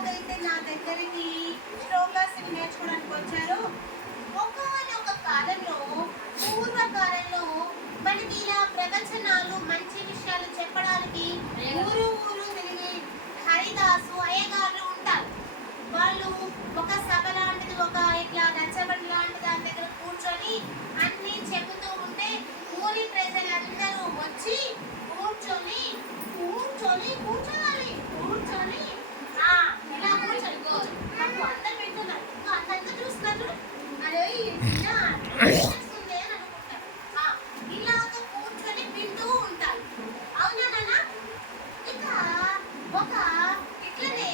ఎలాగైతే నా దగ్గరికి శ్లోకాస్ని నేర్చుకోవడానికి వచ్చారో, ఒకానొక కాలంలో పూర్వకాలంలో మనకి ఇలా ప్రవచనాలు మంచి విషయాలు చెప్పడానికి ఊరు ఊరు తిరిగి హరిదాసు అయ్యగారులు ఉంటారు. వాళ్ళు ఒక సభ లాంటిది, ఒక ఇట్లా నచ్చబడి లాంటి దాని దగ్గర కూర్చొని అన్నీ చెబుతూ ఉంటే ఊరి ప్రజలందరూ వచ్చి కూర్చొని కూర్చొని కూర్చోవాలి కూర్చొని ఇలా కూర్చొని నాకు అందరు వింటున్నారు, అందరితో చూస్తున్నారు, అదే చేస్తుంది అని అనుకుంటారు. ఇలాగ కూర్చొని వింటూ ఉంటారు. అవునా నాన్న? ఇక ఒక ఇట్లనే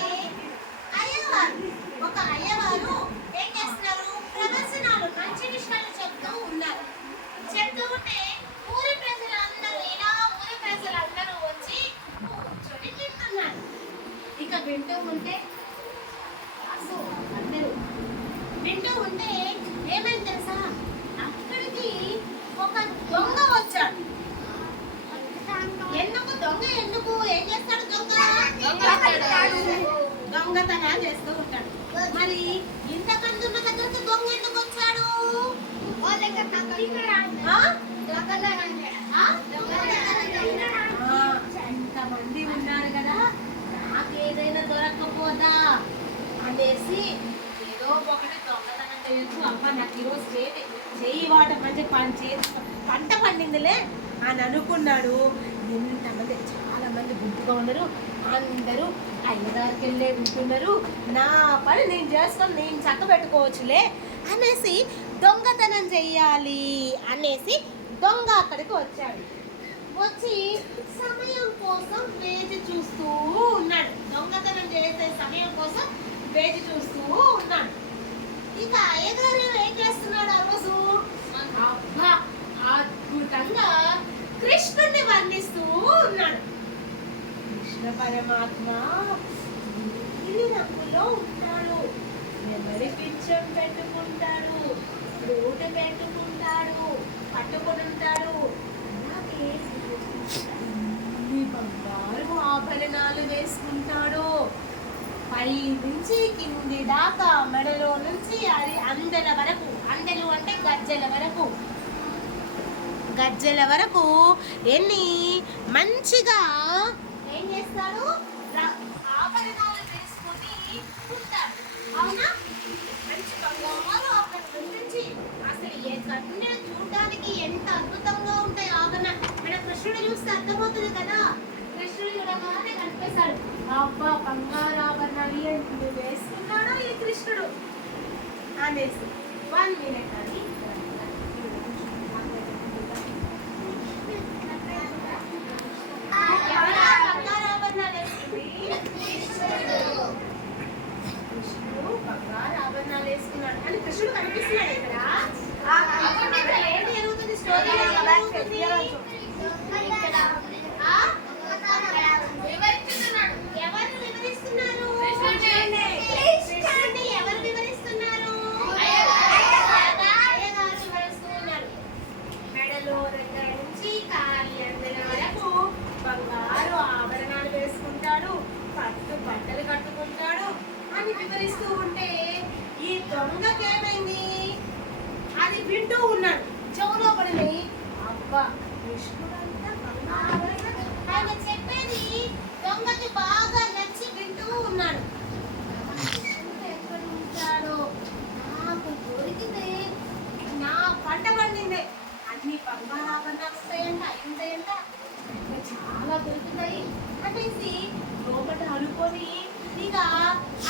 ఒక అయ్యవారు ఏం చేస్తున్నారు, ప్రవచనాలు మంచి విషయాలు చెప్తూ ఉన్నారు. చెప్తూ ఉంటే ఊరి ప్రజలందరూ వచ్చి కూర్చొని వింటున్నారు. ఇక వింటూ ఉంటే అందరూ వింటూ ఉంటే ఏమైంది తెలుసా, అక్కడికి ఒక దొంగ వచ్చాడు. ఎందుకు ఏం చేస్తాడు దొంగతనాలు చేస్తూ ఉంటాడు. మరి ఇంతకంటే ఉన్న దగ్గరికి దొంగ ఎందుకు వచ్చాడు? ఇంతమంది ఉన్నారు కదా, నాకేదైనా దొరక్కపోదా అనేసి ఏదో ఒకటి దొంగతనం చేయొచ్చు. అమ్మ నాకు ఈరోజు చేయి వాట మంచి పంట పండిందిలే అని అనుకున్నాడు. ఎంతమంది, చాలా మంది గుంపుగా ఉన్నారు. అందరూ అయ్యగారికి వెళ్ళే వింటున్నారు. నా పని నేను చేసుకొని నేను చక్క పెట్టుకోవచ్చులే అనేసి దొంగతనం చెయ్యాలి అనేసి దొంగ అక్కడికి వచ్చాడు. వచ్చి సమయం కోసం వేచి చూస్తూ ఉన్నాడు. దొంగతనం చేసే సమయం కోసం వేచి చూస్తూ ఉన్నాడు. ఇక అయ్యగారు ఏం చేస్తున్నాడు ఆ రోజు? అబ్బా అద్భుతంగా కృష్ణుడిని వర్ణిస్తూ ఉన్నాడు. కృష్ణ పరమాత్మ నీలి రంగులో ఉంటాడు, ఎవరి పిచ్చం పెట్టుకుంటాడు, రోడ్డు పెట్టుకుంటాడు, పట్టుకొని ఉంటాడు. అలాగే బంగారు ఆభరణాలు వేసుకుంటాడు. పై నుంచి కింది దాకా, మెడలో నుంచి అందెల వరకు, అందెలు అంటే గజ్జెల వరకు ఎన్ని మంచిగా ఏం చేస్తాడు, ఆభరణాలు వేసుకొని ఉంటాడు. అవునా? మంచి బంగారు ఆభరణం నుంచి అసలు కన్ను చూడడానికి ఎంత అద్భుతంగా ఉంటాయి ఆభరణాలు. మన కృష్ణుడు చూస్తే అర్థమవుతుంది కదా, కృష్ణుడు చూడగానే కనిపిస్తాడు. అబ్బా బంగారు ఆభరణాలు ఎందుకు వేసుకున్నాడో ఈ కృష్ణుడు అనేసి 1 minute అని బంగారు ఆభరణాలు వేసుకున్నాడు అని కృష్ణుడు కనిపిస్తున్నాడు. ఇక్కడ ఏం జరుగుతుంది? స్టోరీ ఎవరు వివరిస్తున్నారు? ఎవరు వివరిస్తున్నారు? అయ్యగారు వివరిస్తున్నారు. మెడలో దగ్గర నుంచి కాలి అందల వరకు బంగారు ఆభరణాలు వేసుకుంటాడు, పట్టు బట్టలు కట్టుకుంటాడు అని వివరిస్తూ ఉంటే ఈ దొంగకేమైంది, అది వింటూ ఉన్నాడు. చెవులో పడిని అబ్బా కృష్ణుడంతా బంగారు ఆయన చెప్పేది దొంగకి బాగా నచ్చి వింటూ ఉన్నాడు. ఎక్కడ ఉంటాడో, నాకు దొరికితే నా పంట పండిందే, అన్ని బంగారాభరణాలు వస్తాయంట, అయిందంట, చాలా దొరుకుతాయి అనేసి లోపల అనుకొని ఇక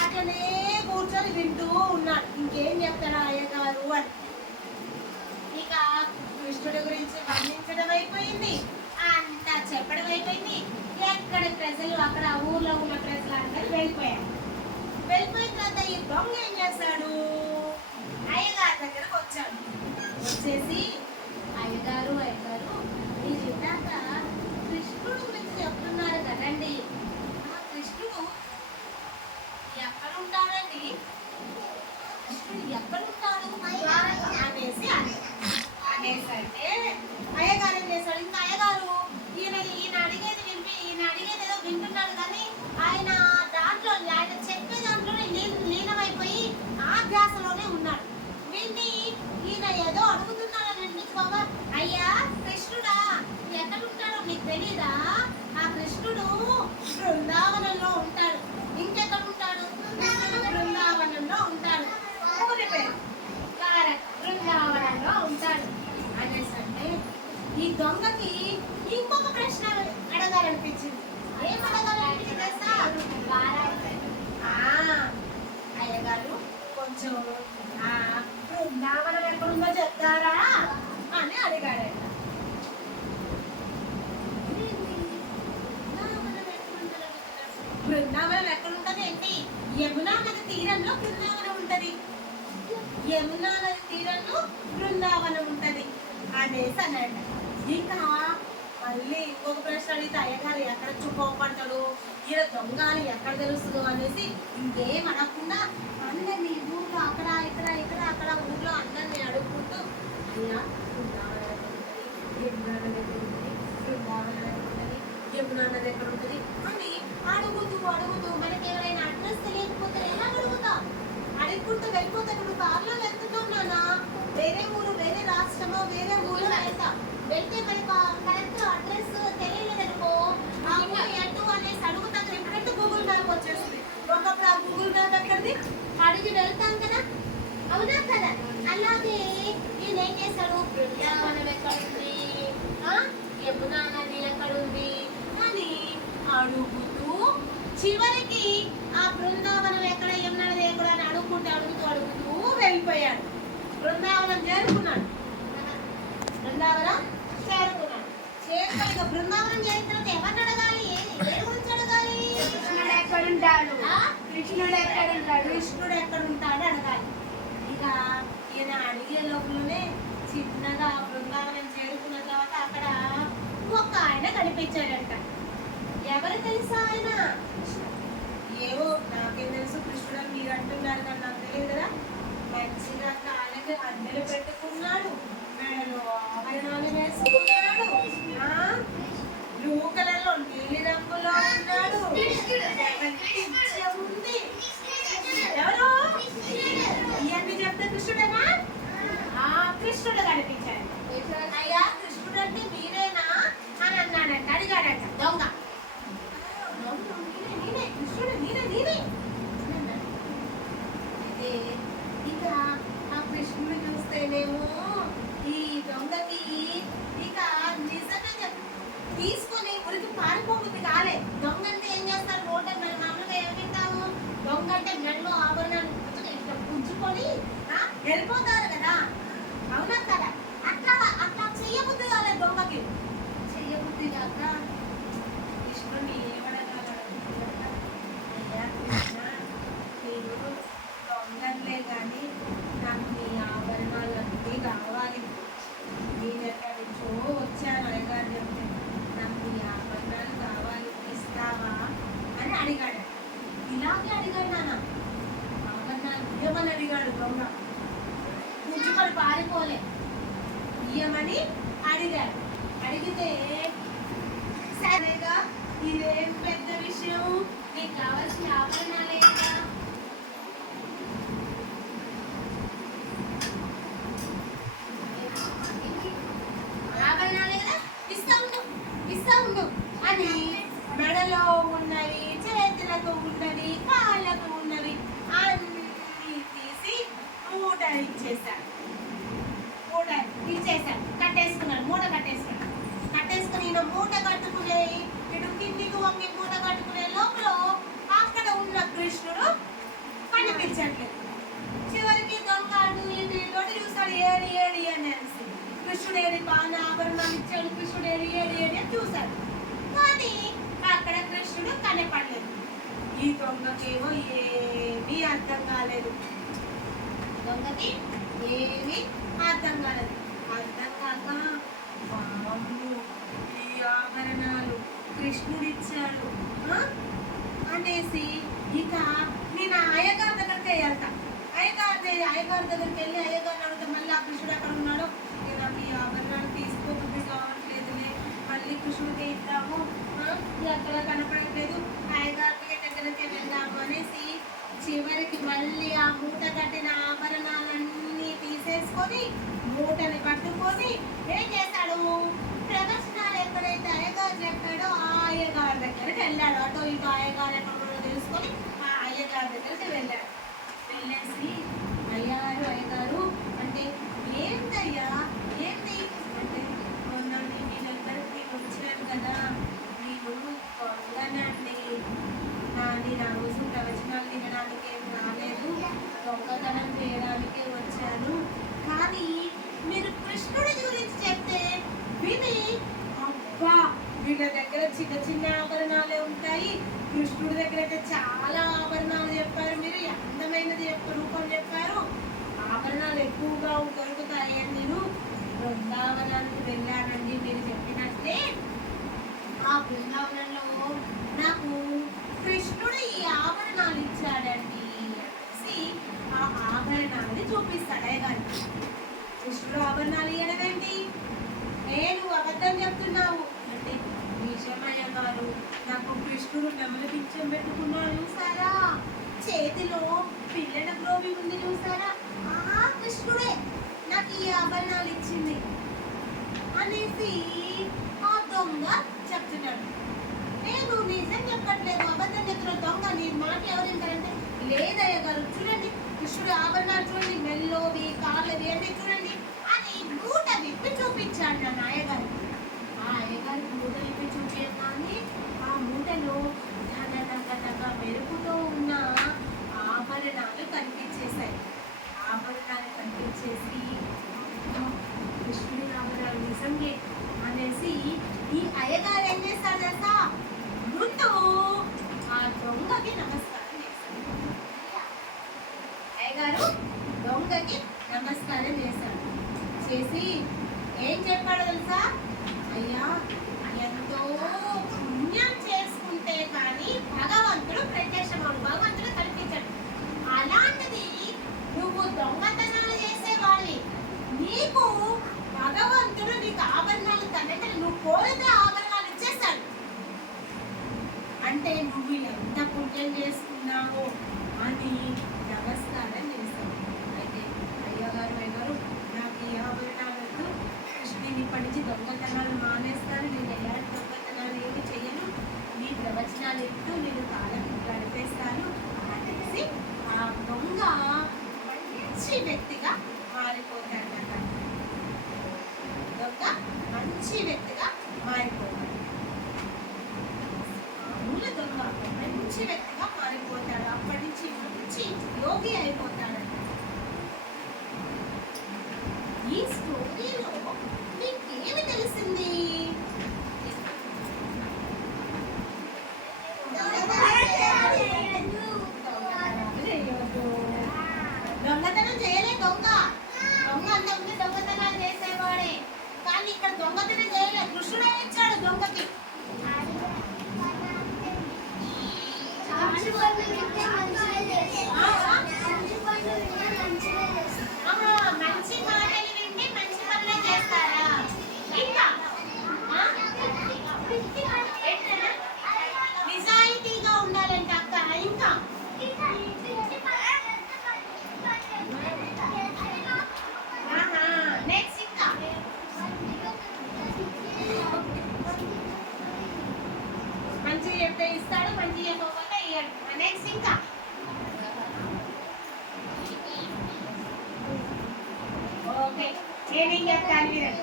అట్లనే కూర్చొని వింటూ ఉన్నాడు. ఇంకేం చెప్తాడా అయ్యగారు అని. ఇక కృష్ణుడి గురించి వర్ణించడం అయిపోయింది, అంతా చెప్పడం అయిపోయింది. ఎక్కడ ప్రజలు, అక్కడ ఊర్లో ఉన్న ప్రజలు అందరూ వెళ్ళిపోయారు. వెళ్ళిపోయిన తర్వాత ఈ దొంగ ఏం చేస్తాడు, అయ్యగారి దగ్గరకు వచ్చాడు. వచ్చేసి అయ్యగారు మీరు ఇందాక కృష్ణుడు గురించి చెప్తున్నారు కదండి, ఆ కృష్ణుడు ఎక్కడుంటాడండి, కృష్ణుడు ఎక్కడుంటాడు అనేసి అంటే అయ్యగారు ఏం చేశాడు, ఇంకా అయ్యగారు ఈయన అడిగేది ఏదో వింటున్నాడు కానీ ఆయన దాంట్లో ఆయన చెప్పేదాంట్లో లీనమైపోయి ఆ ధ్యాసలోనే ఉన్నాడు. వీడిని ఈయన ఏదో అడుగుతున్నాడనండి బాబా, అయ్యా కృష్ణుడా ఎక్కడుంటాడో నీకు తెలీదా? ఆ కృష్ణుడు బృందావనంలో ఉంటాడు. ఇంకెక్కడ ఉంటాడు? బృందావనంలో ఉంటాడు. ఊరి పేరు బృందావనంలో ఉంటాడు అనేసి అంటే ఈ దొంగకి ఇంకొక ప్రశ్న అడగాలనిపించింది. ఏం అడగాలనిపించింది తెలుసా? అయ్యగారు కొంచెం బృందావనం ఎక్కడుందో చెప్తారా అని అడిగాడంట. బృందావనం ఎక్కడుంటది ఏంటి? యమునా నది తీరంలో బృందావనం ఉంటది. యమునా నది తీరంలో బృందావనం ఉంటది అనేసి అన్నాడు. ఇంకా మళ్ళీ ఇంకొక ప్రశ్న అడిగితే అయ్యగారు ఎక్కడ చూపబడతాడు, ఈయన దొంగ అని ఎక్కడ తెలుస్తుందో అనేసి ఇంకేం అనకుండా అందరినీ ఊర్లో అక్కడ ఇక్కడ ఇక్కడ అక్కడ ఊర్లో అందరినీ అడుగుకుంటూ అయ్యా యమునా నది ఎక్కడ ఉంటుంది, బృందావనం ఎక్కడ ఉంటుంది, యమునా నది ఎక్కడ ఉంటుంది అని అడుగుతూ మనకి ఎవరైనా అడ్రస్ తెలియకపోతే ఎలా అడుగుతాం? అడుగుకుంటూ వెళ్ళిపోతే ఇప్పుడు కార్లో వెళ్తున్నాం నాన్న, వేరే ఊరు వేరే రాష్ట్రమో వేరే ఊరు వెళ్తే మనకు కరెక్ట్ అడ్రస్ తెలియలేదనుకో ఆ ఊరు ఎటు అనేసి అడుగుతాం. ఎప్పుడంటే గూగుల్ మ్యాప్ వచ్చేస్తుంది. ఒకప్పుడు ఆ గూగుల్ మ్యాప్ ఎక్కడిది అడిగి వెళ్తాం కదా, అవునా కదా? అలాగే ఈయన ఏం చేశాడు, బృందావనం ఎక్కడుంది, యమునా నది ఎక్కడుంది అని అడుగుతూ చివరికి ఆ బృందావనం ఎక్కడ యమునా నది ఎక్కడ అని అడుగుతూ వెళ్ళిపోయాడు. బృందావనం చేరుకున్నాడు. బృందావనం చేరిన తర్వాత ఎవరిని అడగాలి? ఏ గురించి అడగాలి? కృష్ణుడు ఎక్కడుంటాడు అడగాలి. ఇక ఈయన అడిగే లోపలనే చిన్నగా బృందావనం చేరుకున్న తర్వాత అక్కడ ఒక ఆయన కనిపించాడంట. ఎవరు తెలుసా ఆయన? ఏవో నాకేం తెలుసు, కృష్ణుడు అని మీరు అంటున్నారు కానీ నాకు తెలియదు కదా. మంచిగా కాళ్ళకి అద్దెలు పెట్టుకున్నాడు, మెడలో ఆభరణాలు వేసుకున్నాడు, బ్లూ కలర్ లో నీలి రంగులో ఉన్నాడు, ఉంది. ఎవరు ఇవన్నీ చెప్తే కృష్ణుడేనా? కృష్ణుడు కనిపించాడు. అయ్యా కృష్ణుడు అంటే మీరేనా అని అన్నాడంట, అడిగాడంట దొంగ. కృష్ణుడు నేనే. అయితే ఇక ఆ కృష్ణుడు చూస్తేనేమో ఈ దొంగకి ఇక నిజంగా తీసుకొని ఉరికి పారిపోతుంది కాలే. దొంగ అంటే ఏం చేస్తారు? రోడ్డు మనం మామూలుగా ఏం వింటాము, దొంగ అంటే మెడలో ఆభరణాలు ఇట్లా పుంజుకొని వెళ్ళిపోతారు కదా, అవునా కదా? అట్లా చెయ్యబుద్ధి కాలే దొంగకి. చెయ్యబుద్ధి కాక కృష్ణుడిని ఏమడగలడు? అయ్యా కృష్ణ, మీరు దొంగలే కానీ నాకు నీ ఆభరణాలన్నీ కావాలి. నేను ఎక్కడి నుంచో వచ్చాను, అయ్యగారు చెప్తే నాకు నీ ఆభరణాలు కావాలి, ఇస్తావా అని అడిగాడు. ఇలాగే అడిగాడు నాన్న, ఆభరణాలు ఇయ్యమని అడిగాడు దొంగ. పుంజుకొని పారిపోలే, ఇయ్యమని అడిగాడు. అడిగితే సరేగా, ఇదేం పెద్ద విషయం, నీకు కావాల్సిన ఆభరణాలే కదా, ఇస్తా ఉండు అని మెడలో ఉన్నవి, చేతులకు ఉన్నవి, కాళ్ళకు ఉన్నవి అన్నీ తీసి మూట ఇచ్చేసాడు. కట్టేసుకున్నాడు, మూట కట్టేసుకుని ఈయన మూట కట్టుకునే ఇటు కిందికి వంగి మూట కట్టుకునే లోపల అక్కడ ఉన్న కృష్ణుడు కనిపించట్లేదు. చివరికి దొంగ తోటి చూస్తాడు, ఏడి అనేసి. కృష్ణుడు ఏడి ఆభరణాలు ఇచ్చాడు, కృష్ణుడు ఏడి అని చూశాడు, కానీ అక్కడ కృష్ణుడు కనపడలేదు. ఈ దొంగకేమో ఏమీ అర్థం కాలేదు. దొంగకి ఏమీ అర్థం కాలేదు. అర్థం కాక బాబు ఈ ఆభరణాలు కృష్ణుడిచ్చాడు అనేసి ఇక నేను అయ్యగారి దగ్గరికి వెళ్తా. అయ్యగారి దగ్గరికి వెళ్ళి అయ్యగారిని అడుగుతా, మళ్ళీ ఆ కృష్ణుడు ఎక్కడ ఉన్నాడో, నాకు ఈ ఆభరణాలు తీసుకోబుద్ధి కావట్లేదులే, మళ్ళీ కృష్ణుడికి ఇద్దాము, ఎక్కడ కనపడట్లేదు, అయ్యగారికి దగ్గరికి వెళ్దాము అనేసి చివరికి మళ్ళీ ఆ మూట కట్టిన ఆభరణాలన్నీ తీసేసుకొని మూటని పట్టుకొని ఏం చేశాడు, ప్రదర్శనాలు ఎక్కడైతే అయ్యగారు చెప్పాడో ఆ అయ్యగారి దగ్గరికి వెళ్ళాడు. అటో ఇటో అయ్యగారు ఎక్కడో తెలుసుకొని ఆ అయ్యగారి దగ్గరికి వెళ్ళాడు. వెళ్ళేసి అయ్యగారు అంటే ఏంటయ్యా ఏంటి అంటే, మొన్న మీ దగ్గరికి వచ్చాను కదా, నేను కొంగనండి, నేను ఆ రోజు ప్రవచనాలు వినడానికి ఏం రాలేదు, దొంగతనం చేయడానికే వచ్చాను. కానీ మీరు కృష్ణుడి గురించి చెప్తే విని, అబ్బా వీళ్ళ దగ్గర చిన్న చిన్న ఆభరణాలే ఉంటాయి, కృష్ణుడి దగ్గర అయితే చాలా ఆభరణాలు చెప్పారు, మీరు అందమైనది రూపం చెప్పారు, ఆభరణాలు ఎక్కువగా దొరుకుతాయి అని నేను బృందావనానికి వెళ్ళానండి. మీరు చెప్పినట్టే ఆ బృందావనంలో నాకు కృష్ణుడు ఈ ఆభరణాలు ఇచ్చాడండి అనేసి ఆ ఆభరణాలని చూపిస్తాడు అయ్యగారికి. కృష్ణుడు ఆభరణాలు ఇవ్వడం ఏంటి, నువ్వు అబద్ధం చెప్తున్నావు అంటే, నిజమయ్య గారు, నాకు కృష్ణుడు నెమల పింఛం పెట్టుకున్నాడు చూసారా, చేతిలో పిల్లల గ్రోవి ఉంది చూసారా, ఆ కృష్ణుడే నాకు ఈ ఆభరణాలు ఇచ్చింది అనేసి ఆ దొంగ చెప్తున్నాడు. నేను నిజం చెప్పట్లేదు, అబద్ధం చెప్తున్నాడు దొంగ, నీ మాట ఎవరు వింటారంటే, లేదయ్య గారు చూడండి కృష్ణుడు ఆభరణాలు చూడండి, మెల్లోవి కాళ్ళవి అన్నీ చూడండి అని మూట విప్పి చూపించాడు నన్ను అయ్యగారు. ఆ అయ్యగారికి మూట విప్పి చూపించగానే ఆ మూటలో మెరుపుతో ఉన్న ఆభరణాలు కనిపించేశాయి. ఆభరణాలు కనిపించేసి కృష్ణుడి ఆభరణాలు నిజంగే అనేసి ఈ అయ్యగారు ఏం చేస్తారు తెలుసా, ముందు ఆ దొంగకి నమస్కారం చేశారు. అయ్యగారు దొంగకి నమస్కారం చేశాడు. చేసి ఏం చెప్పాడు తెలుసా, అయ్యా ఎంతో పుణ్యం చేసుకుంటే కానీ భగవంతుడు ప్రత్యక్షమవుడు, భగవంతుడు కల్పించాడు, అలాంటిది నువ్వు దొంగతనాలు చేసేవాడివి, నీకు భగవంతుడు నీకు ఆభరణాలు తనంటే నువ్వు కోరితే ఆభరణాలు ఇచ్చేస్తాడు అంటే నువ్వు ఎంత పుణ్యం చేసుకున్నావో అని నమస్కారం చేస్తావు. అయితే అయ్యగారు నాకు ఈ ఆభరణాలతో కృష్ణుని ఇప్పటి నుంచి దొంగతనాలు మానేస్తాను, నేను ఎలాంటి దొంగతనాలు ఏమి చెయ్యను, నీ ప్రవచనాలు ఎత్తు నేను కాలం గడిపేస్తాను అనేసి ఆ దొంగ మంచి వ్యక్తిగా మారిపోతాడట. దొంగ మంచి వ్యక్తిగా మారిపోతాడు. మామూలు దొంగ మంచి వ్యక్తిగా మారిపోతాడు. అప్పటి నుంచి మంచి యోగి అయిపోతాడట. ఈ స్టోరీలో మీకేమి తెలిసింది? దొంగతనం చేయలే దొంగ, దొంగ అంతకుముందు దొంగతనాలు చేసేవాడే, కానీ ఇక్కడ దొంగతనం చేయలే, కృష్ణుడే ఇచ్చాడు దొంగకి. మంచి మాటలు వింటే మంచి పనులే చేస్తారా? ఇంకా నిజాయితీగా ఉండాలంటే అక్క. ఇంకా నెక్స్ట్ ఇంకా మంచిగా చెప్తే ఇస్తాడు, మంచిగా చెప్పకపోతే ఇయ్యడు. నెక్స్ట్ ఇంకా ఓకే, నేనేం చెప్తాను వినండి.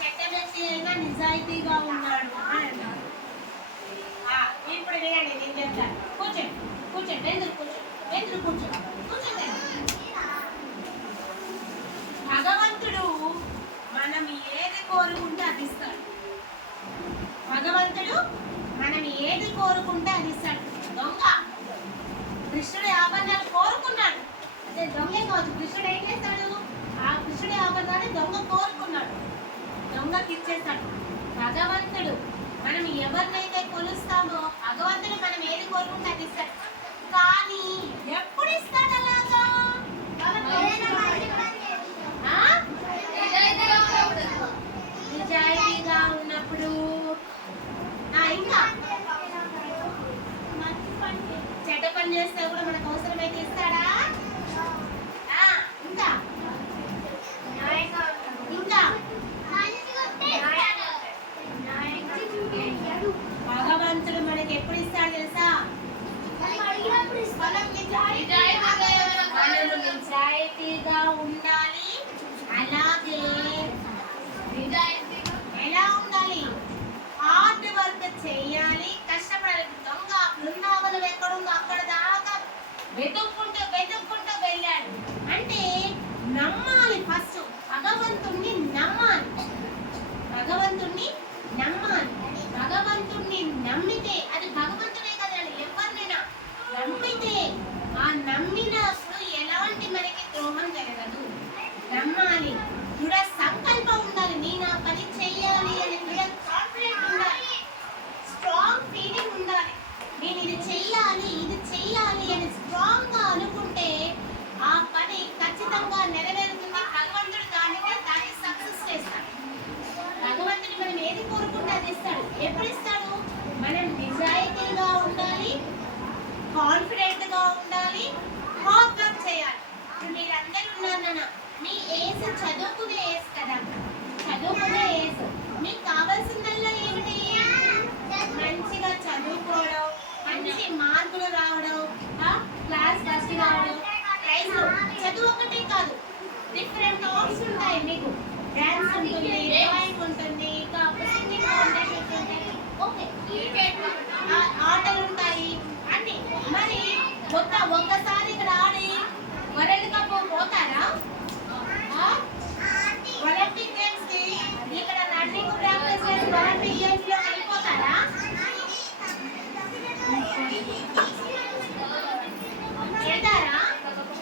చెడ్డ వ్యక్తి అయినా నిజాయితీగా ఉన్నాడు అని అన్నారు. ఇప్పుడు వినండి, నేను చెప్తాను. కూర్చోండి కూర్చోండి, ఎందుకు కూర్చోండి కూర్చోండి. భగవంతుడు మనం ఏది కోరుకుంటే అది ఇస్తాడు. భగవంతుడు మనం ఏది కోరుకుంటే అది ఇస్తాడు. దొంగ కృష్ణుడి ఆభరణాలు కోరుకున్నాడు, అదే దొంగే కావచ్చు. కృష్ణుడు ఏం చేస్తాడు, ఆ కృష్ణుడి ఆభరణాన్ని దొంగ కోరుకున్నాడు, దొంగకి ఇచ్చేస్తాడు. భగవంతుడు మనం ఎవరినైతే కొలుస్తామో భగవంతుడు మనం ఏది కోరుకుంటే అది ఇస్తాడు. కానీ ఎప్పుడు ఇస్తాడు అలాగా? నిజాయితీగా ఉన్నప్పుడు. ఇంకా చేస్తే కూడా మనకు అవసరమైతే ఇస్తాడా? ఇంకా ఇంకా భగవంతుడు మనకి ఎప్పుడు ఇస్తాడు తెలుసా? మనము నిజాయితీగా ఉండాలి. అలాగే ఎలా ఉండాలి? హార్డ్ వర్క్ చేయాలి, కష్టపడాలి. దొంగ బృందావనం ఎక్కడుందో అక్కడ దాకా వెతుక్కుంటూ వెళ్ళాడు. అంటే నమ్మాలి. ఫస్ట్ భగవంతుణ్ణి నమ్మాలి. భగవంతుణ్ణి నమ్మితే అది భగవంతుడే కదండి, ఎవరినైనా నమ్మితే ఆ నమ్మినప్పుడు ఎలాంటి మనకి ద్రోహం జరగదు. నమ్మాలి, దృఢ సంకల్పం ఉండాలి. నేను ఆ పని చెయ్యాలి అని దృఢ కాన్ఫిడెంట్ ఉండాలి, స్ట్రాంగ్ ఫీలింగ్ ఉండాలి. నేను ఇది చెయ్యాలి అని స్ట్రాంగ్ గా అనుకుంటే ఆ పని ఖచ్చితంగా నెరవేరుతుంది. భగవంతుడు దాన్ని సక్సెస్ చేస్తాడు. భగవంతుడు మనం ఏది కోరుకుంటే అది ఇస్తాడు. ఎప్పుడు ఇస్తాడు? మనం నిజాయితీగా ఉండాలి, కాన్ఫిడెంట్ గా ఉండాలి, హార్డ్ వర్క్ చేయాలి. ఇప్పుడు మీరందరూ ఉన్నారు నాన్న, మీ ఏజ్ చదువుకునే ఏజ్ కదా, చదువుకునే ఏజ్. మీకు కావాల్సిందల్లా ఏమిటి? మంచిగా చదువుకోవడం, మంచి మార్కులు రావడం, క్లాస్ ఫస్ట్ రావడం, ప్రైజ్. చదువు ఒకటే కాదు, డిఫరెంట్ ఆప్స్ ఉంటాయి. మీకు డాన్స్ ఉంటుంది, డ్రాయింగ్ ఉంటుంది, ఇంకా సింగింగ్ కాంపిటీషన్స్ ఉంటాయి, ఓకే, ఆటలు ఉంటాయి అన్ని. మరి ఒక్కసారి ఇక్కడ ఆడి వరల్డ్ కప్ పోతారా? ఒలింపిక్ గేమ్స్ కి ఇక్కడ రన్నింగ్ ప్రాక్టీస్ చేసి ఒలింపిక్ గేమ్స్ లో వెళ్ళిపోతారా? వెళ్తారా?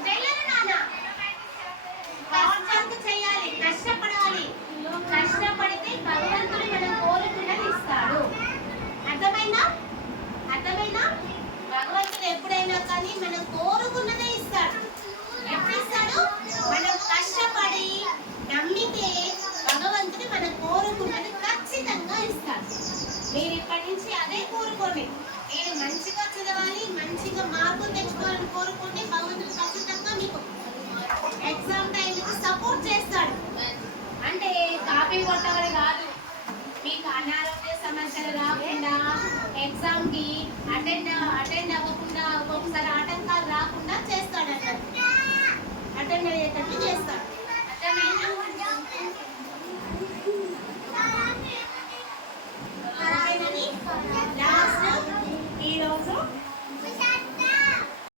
వెళ్ళరు నాన్న. హార్డ్ వర్క్ చేయాలి, కష్టపడాలి. కష్టపడితే భగవంతుడు మనం కోరుకున్నది ఇస్తాడు. అర్థమైందా? భగవంతుడు ఎప్పుడైనా కానీ మనం కోరుకున్నదే ఇస్తాడు. ఎప్పుడు ఇస్తాడు? మనం కష్టపడి నమ్మితే భగవంతుడు మనం కోరుకున్నది ఖచ్చితంగా ఇస్తాడు. మీరు ఇప్పటి నుంచి అదే కోరుకోండి. నేను మంచిగా చదవాలి, మంచిగా మార్కులు తెచ్చుకోవాలని కోరుకుంటే భగవంతుడు ఖచ్చితంగా మీకు ఎగ్జామ్ టైంకి సపోర్ట్ చేస్తాడు. అంటే కాపీ కొట్టమని కాదు, మీకు అనారోగ్య సమస్యలు రాకుండా, ఎగ్జామ్ కి అటెండ్ అవ్వకుండా, ఒక్కొక్కసారి ఆటంకాలు రాకుండా చేస్తాడు. అన్నట్టు అటెండ్ అయ్యేటట్టు చేస్తాడు. అర్థమైందా?